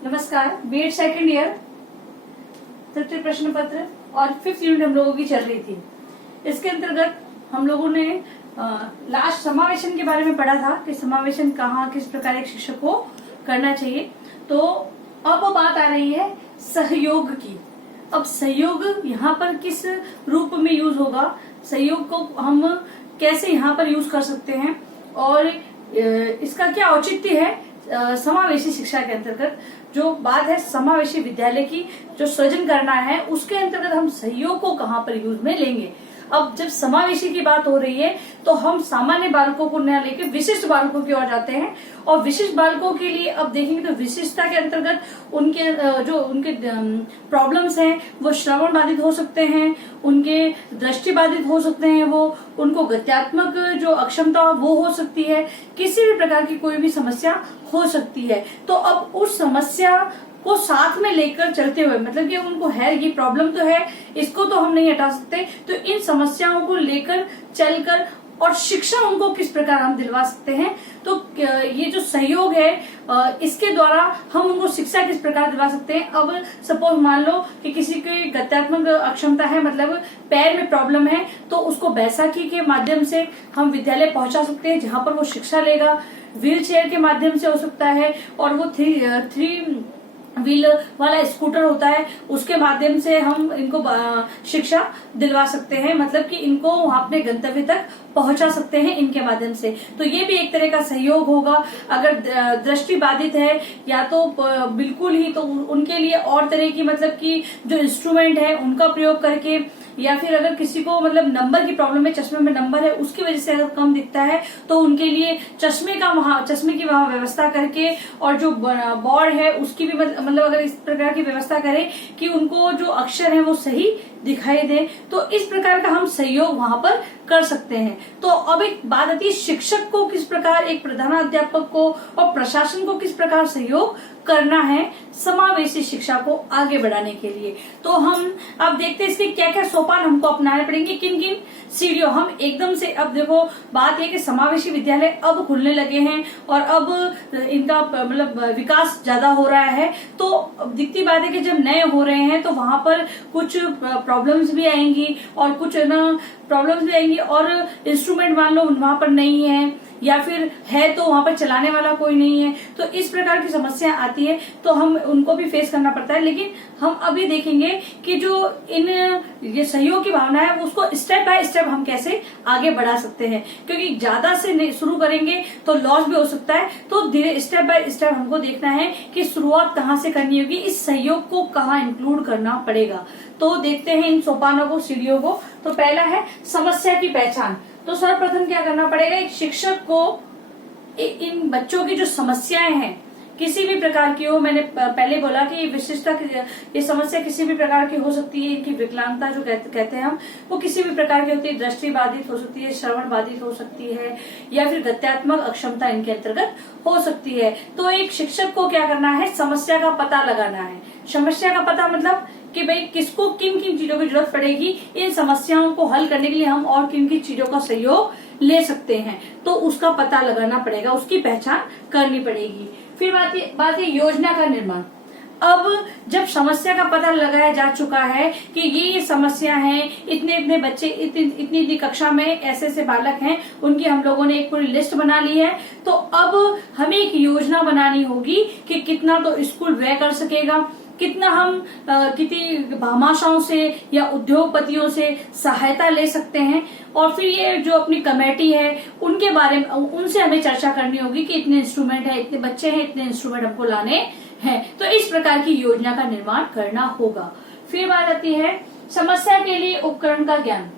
नमस्कार। BEd second year तृतीय प्रश्न पत्र और 5th यूनिट हम लोगों की चल रही थी। इसके अंतर्गत हम लोगों ने लास्ट समावेशन के बारे में पढ़ा था कि समावेशन कहाँ किस प्रकार एक शिक्षक को करना चाहिए। तो अब बात आ रही है सहयोग की। अब सहयोग यहाँ पर किस रूप में यूज होगा, सहयोग को हम कैसे यहाँ पर यूज कर सकते हैं और इसका क्या औचित्य है समावेशी शिक्षा के अंतर्गत। जो बात है समावेशी विद्यालय की जो सृजन करना है उसके अंतर्गत हम सहयोग को कहाँ पर यूज में लेंगे। अब जब समावेशी की बात हो रही है तो हम सामान्य बालकों को न लेकर विशिष्ट बालकों की ओर जाते हैं और विशिष्ट बालकों के लिए अब देखेंगे तो विशिष्टता के अंतर्गत उनके जो उनके प्रॉब्लम्स हैं वो श्रवण बाधित हो सकते हैं, उनके दृष्टि बाधित हो सकते हैं, वो उनको गत्यात्मक जो अक्षमता वो हो सकती है, किसी भी प्रकार की कोई भी समस्या हो सकती है। तो अब उस समस्या को साथ में लेकर चलते हुए मतलब कि उनको है ये प्रॉब्लम तो है, इसको तो हम नहीं हटा सकते, तो इन समस्याओं को लेकर चलकर और शिक्षा उनको किस प्रकार हम दिलवा सकते हैं। तो ये जो सहयोग है इसके द्वारा हम उनको शिक्षा किस प्रकार दिलवा सकते हैं। अब सपोज मान लो कि किसी की गत्यात्मक अक्षमता है, मतलब पैर में प्रॉब्लम है, तो उसको बैसाखी के माध्यम से हम विद्यालय पहुंचा सकते हैं जहां पर वो शिक्षा लेगा। व्हील चेयर के माध्यम से हो सकता है और वो थ्री व्हील वाला स्कूटर होता है उसके माध्यम से हम इनको शिक्षा दिलवा सकते हैं, मतलब कि इनको वहां अपने गंतव्य तक पहुंचा सकते हैं इनके माध्यम से। तो ये भी एक तरह का सहयोग होगा। अगर दृष्टि बाधित है या तो बिल्कुल ही, तो उनके लिए और तरह की मतलब कि जो इंस्ट्रूमेंट है उनका प्रयोग करके, या फिर अगर किसी को मतलब नंबर की प्रॉब्लम है, चश्मे में नंबर है उसकी वजह से अगर कम दिखता है तो उनके लिए चश्मे की वहां व्यवस्था करके और जो बोर्ड है उसकी भी मतलब अगर इस प्रकार की व्यवस्था करें कि उनको जो अक्षर है वो सही दिखाई दे, तो इस प्रकार का हम सहयोग वहां पर कर सकते हैं। तो अब एक बात आती है शिक्षक को किस प्रकार, एक प्रधानाध्यापक को और प्रशासन को किस प्रकार सहयोग करना है समावेशी शिक्षा को आगे बढ़ाने के लिए। तो हम अब देखते हैं इसके क्या क्या सोपान हमको अपनाने पड़ेंगे, किन किन सीढ़ियों हम एकदम से। अब देखो बात यह कि समावेशी विद्यालय अब खुलने लगे हैं और अब इनका मतलब विकास ज्यादा हो रहा है, तो दिखती बात है कि जब नए हो रहे हैं तो वहां पर कुछ प्रॉब्लम्स भी आएंगी और कुछ और इंस्ट्रूमेंट मान लो वहां पर नहीं है या फिर है तो वहां पर चलाने वाला कोई नहीं है, तो इस प्रकार की समस्या आती है तो हम उनको भी फेस करना पड़ता है। लेकिन हम अभी देखेंगे कि जो ये सहयोग की भावना है उसको स्टेप बाय स्टेप हम कैसे आगे बढ़ा सकते हैं, क्योंकि ज्यादा से शुरू करेंगे तो लॉस भी हो सकता है। तो धीरे स्टेप बाय स्टेप हमको देखना है कि शुरुआत कहाँ से करनी होगी, इस सहयोग को कहाँ इंक्लूड करना पड़ेगा। तो देखते हैं इन सोपानों को, सीढ़ियों को। तो पहला है समस्या की पहचान। तो सर्वप्रथम क्या करना पड़ेगा, एक शिक्षक को इन बच्चों की जो समस्याएं हैं किसी भी प्रकार की हो, मैंने पहले बोला कि विशिष्टता ये समस्या किसी भी प्रकार की हो सकती है। इनकी विकलांगता जो कहते हैं हम, वो किसी भी प्रकार की होती है। दृष्टि बाधित हो सकती है, श्रवण बाधित हो सकती है, या फिर गत्यात्मक अक्षमता इनके अंतर्गत हो सकती है। तो एक शिक्षक को क्या करना है, समस्या का पता लगाना है। समस्या का पता मतलब कि भाई किसको किन किन चीजों की जरूरत पड़ेगी, इन समस्याओं को हल करने के लिए हम और किन किन चीजों का सहयोग ले सकते हैं, तो उसका पता लगाना पड़ेगा, उसकी पहचान करनी पड़ेगी। फिर बात है योजना का निर्माण। अब जब समस्या का पता लगाया जा चुका है कि ये समस्या है, इतने बच्चे इतनी कक्षा में ऐसे बालक हैं, उनकी हम लोगों ने एक पूरी लिस्ट बना ली है, तो अब हमें एक योजना बनानी होगी कि कितना तो स्कूल व्यय कर सकेगा, कितना हम कितनी भामाशाओं से या उद्योगपतियों से सहायता ले सकते हैं, और फिर ये जो अपनी कमेटी है उनके बारे में उनसे हमें चर्चा करनी होगी कि इतने इंस्ट्रूमेंट है, इतने बच्चे हैं, इतने इंस्ट्रूमेंट हमको लाने हैं। तो इस प्रकार की योजना का निर्माण करना होगा। फिर बात आती है समस्या के लिए उपकरण का ज्ञान।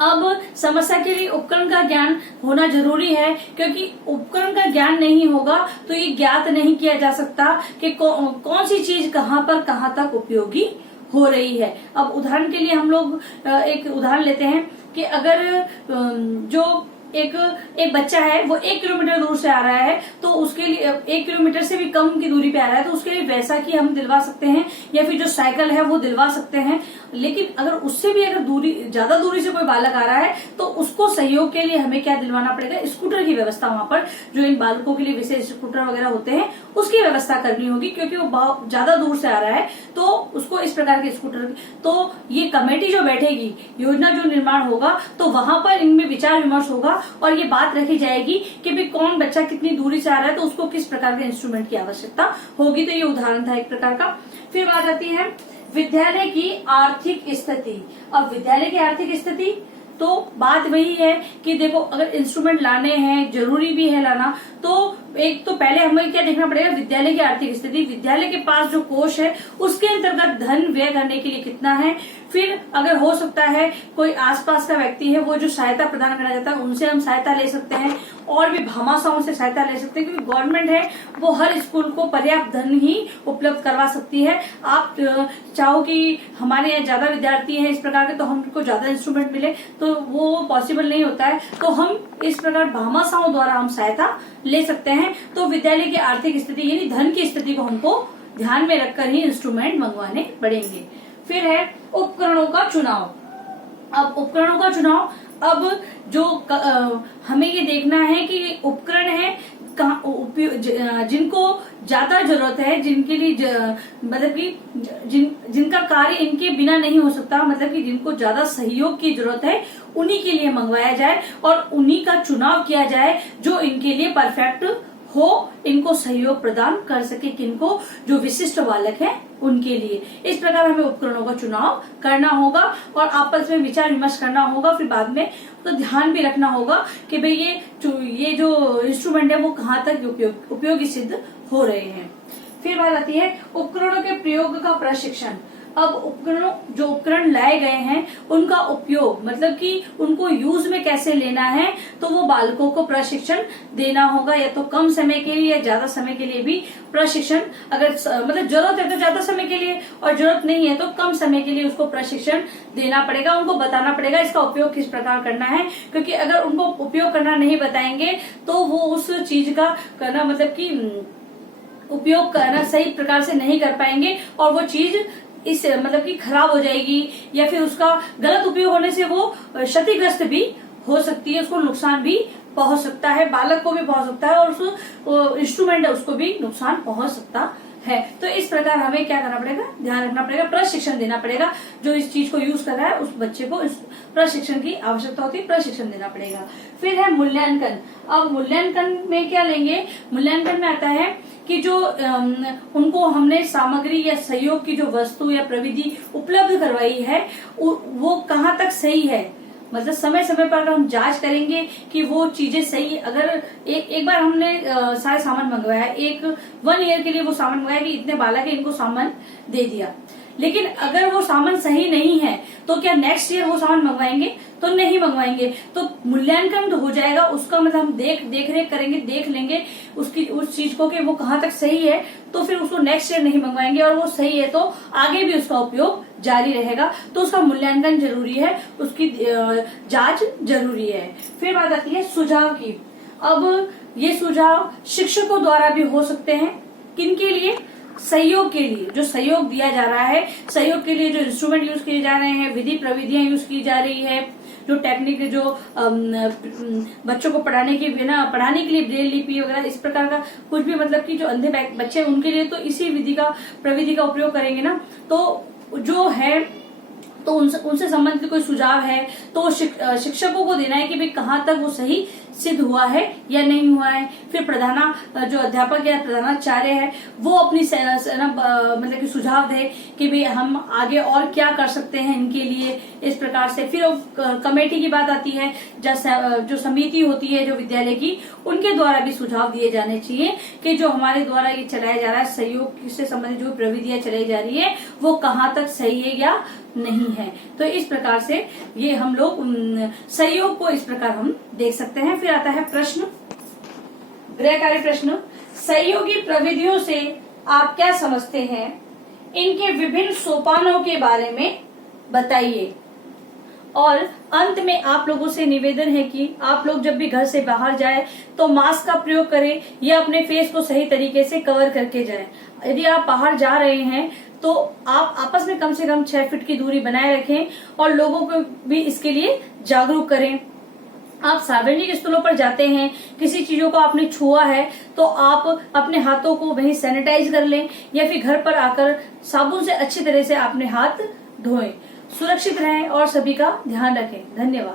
अब समस्या के लिए उपकरण का ज्ञान होना जरूरी है, क्योंकि उपकरण का ज्ञान नहीं होगा तो ये ज्ञात नहीं किया जा सकता कि कौन सी चीज कहाँ पर कहाँ तक उपयोगी हो रही है। अब उदाहरण के लिए हम लोग एक उदाहरण लेते हैं कि अगर जो एक बच्चा है वो 1 किलोमीटर दूर से आ रहा है, तो उसके लिए 1 किलोमीटर से भी कम की दूरी पे आ रहा है, तो उसके लिए वैसा की हम दिलवा सकते हैं, या फिर जो साइकिल है वो दिलवा सकते हैं। लेकिन अगर उससे भी अगर ज्यादा दूरी से कोई बालक आ रहा है तो उसको सहयोग के लिए हमें क्या दिलवाना पड़ेगा, स्कूटर की व्यवस्था वहां पर जो इन बालकों के लिए विशेष स्कूटर वगैरह होते हैं उसकी व्यवस्था करनी होगी, क्योंकि वो बहुत ज्यादा दूर से आ रहा है तो उसको इस प्रकार के स्कूटर। तो ये कमेटी जो बैठेगी, योजना जो निर्माण होगा, तो वहां पर इनमें विचार विमर्श होगा और ये बात रखी जाएगी कि भाई कौन बच्चा कितनी दूरी से आ रहा है तो उसको किस प्रकार के इंस्ट्रूमेंट की आवश्यकता होगी। तो ये उदाहरण था एक प्रकार का। फिर बात आती है विद्यालय की आर्थिक स्थिति। अब विद्यालय की आर्थिक स्थिति तो बात वही है कि देखो, अगर इंस्ट्रूमेंट लाने हैं, जरूरी भी है लाना, तो एक तो पहले हमें क्या देखना पड़ेगा, विद्यालय की आर्थिक स्थिति, विद्यालय के पास जो कोष है उसके अंतर्गत धन व्यय करने के लिए कितना है। फिर अगर हो सकता है कोई आसपास का व्यक्ति है वो जो सहायता प्रदान करना चाहता है उनसे हम सहायता ले सकते हैं, और भी भामाशाहों से सहायता ले सकते हैं, क्योंकि गवर्नमेंट है वो हर स्कूल को पर्याप्त धन ही उपलब्ध करवा सकती है। आप चाहो कि हमारे यहाँ ज्यादा विद्यार्थी हैं इस प्रकार के तो हमको ज्यादा इंस्ट्रूमेंट मिले, तो वो पॉसिबल नहीं होता है, तो हम इस प्रकार भामाशाहों द्वारा हम सहायता ले सकते हैं। तो विद्यालय की आर्थिक स्थिति यानी धन की स्थिति को हमको ध्यान में रखकर ही इंस्ट्रूमेंट मंगवाने पड़ेंगे। फिर है उपकरणों का चुनाव। अब उपकरणों का चुनाव, अब जो हमें ये देखना है कि उपकरण है जिनको ज्यादा जरूरत है, जिनके लिए मतलब कि जिनका कार्य इनके बिना नहीं हो सकता, मतलब कि जिनको ज्यादा सहयोग की जरूरत है उन्हीं के लिए मंगवाया जाए और उन्हीं का चुनाव किया जाए जो इनके लिए परफेक्ट हो, इनको सहयोग प्रदान कर सके, किनको, जो विशिष्ट बालक है उनके लिए। इस प्रकार हमें उपकरणों का चुनाव करना होगा और आपस में विचार विमर्श करना होगा। फिर बाद में तो ध्यान भी रखना होगा कि भाई ये जो इंस्ट्रूमेंट है वो कहाँ तक उपयोगी सिद्ध हो रहे हैं। फिर बात आती है उपकरणों के प्रयोग का प्रशिक्षण। अब जो उपकरण लाए गए हैं उनका उपयोग, मतलब कि उनको यूज में कैसे लेना है, तो वो बालकों को प्रशिक्षण देना होगा, या तो कम समय के लिए या ज्यादा समय के लिए भी प्रशिक्षण, अगर मतलब जरूरत है तो ज्यादा समय के लिए और जरूरत नहीं है तो कम समय के लिए उसको प्रशिक्षण देना पड़ेगा। उनको बताना पड़ेगा इसका उपयोग किस प्रकार करना है, क्योंकि अगर उनको उपयोग करना नहीं बताएंगे तो वो उस चीज का करना मतलब कि उपयोग करना सही प्रकार से नहीं कर पाएंगे और वो चीज इस मतलब कि खराब हो जाएगी, या फिर उसका गलत उपयोग होने से वो क्षतिग्रस्त भी हो सकती है, उसको नुकसान भी पहुंच सकता है, बालक को भी पहुंच सकता है और उस इंस्ट्रूमेंट है उसको भी नुकसान पहुंच सकता है। तो इस प्रकार हमें क्या करना पड़ेगा, ध्यान रखना पड़ेगा, प्रशिक्षण देना पड़ेगा। जो इस चीज को यूज कर रहा है उस बच्चे को इस प्रशिक्षण की आवश्यकता होती है, प्रशिक्षण देना पड़ेगा। फिर है मूल्यांकन। अब मूल्यांकन में क्या लेंगे, मूल्यांकन में आता है कि जो उनको हमने सामग्री या सहयोग की जो वस्तु या प्रविधि उपलब्ध करवाई है वो कहाँ तक सही है, मतलब समय समय पर हम जांच करेंगे कि वो चीजें सही। अगर एक बार हमने सारे सामान मंगवाया, एक 1 ईयर के लिए वो सामान मंगवाया कि इतने बालक है इनको सामान दे दिया, लेकिन अगर वो सामान सही नहीं है तो क्या नेक्स्ट ईयर वो सामान मंगवाएंगे, तो नहीं मंगवाएंगे। तो मूल्यांकन तो हो जाएगा उसका, मतलब हम देख रेख करेंगे, देख लेंगे उस चीज को कि वो कहाँ तक सही है, तो फिर उसको नेक्स्ट ईयर नहीं मंगवाएंगे, और वो सही है तो आगे भी उसका उपयोग जारी रहेगा। तो उसका मूल्यांकन जरूरी है, उसकी जांच जरूरी है। फिर बात आती है सुझाव की। अब ये सुझाव शिक्षकों द्वारा भी हो सकते हैं, किनके लिए, सहयोग के लिए, जो सहयोग दिया जा रहा है, सहयोग के लिए जो इंस्ट्रूमेंट यूज किए जा रहे हैं, विधि प्रविधियां यूज की जा रही है, जो टेक्निक, जो बच्चों को पढ़ाने के लिए ब्रेल लिपि वगैरह इस प्रकार का कुछ भी, मतलब कि जो अंधे बच्चे उनके लिए तो इसी प्रविधि का उपयोग करेंगे ना। तो जो है तो उनसे संबंधित कोई सुझाव है तो शिक्षकों को देना है कि भाई कहाँ तक वो सही सिद्ध हुआ है या नहीं हुआ है। फिर जो अध्यापक या प्रधानाचार्य है वो अपनी मतलब कि सुझाव दे कि भाई हम आगे और क्या कर सकते हैं इनके लिए, इस प्रकार से। फिर कमेटी की बात आती है, जो समिति होती है जो विद्यालय की, उनके द्वारा भी सुझाव दिए जाने चाहिए कि जो हमारे द्वारा ये चलाया जा रहा है, सहयोग से संबंधित जो प्रविधियां चलाई जा रही है वो कहाँ तक सही है या नहीं है। तो इस प्रकार से ये हम लोग सहयोग को इस प्रकार हम देख सकते हैं। फिर आता है प्रश्न, गृहकार्य प्रश्न। सहयोगी प्रविधियों से आप क्या समझते हैं, इनके विभिन्न सोपानों के बारे में बताइए। और अंत में आप लोगों से निवेदन है कि आप लोग जब भी घर से बाहर जाए तो मास्क का प्रयोग करें या अपने फेस को सही तरीके से कवर करके जाएं। यदि आप बाहर जा रहे हैं तो आप आपस में कम से कम 6 फीट की दूरी बनाए रखें और लोगों को भी इसके लिए जागरूक करें। आप सार्वजनिक स्थलों पर जाते हैं, किसी चीजों को आपने छुआ है तो आप अपने हाथों को वहीं सैनिटाइज कर लें या फिर घर पर आकर साबुन से अच्छी तरह से अपने हाथ धोएं। सुरक्षित रहें और सभी का ध्यान रखें। धन्यवाद।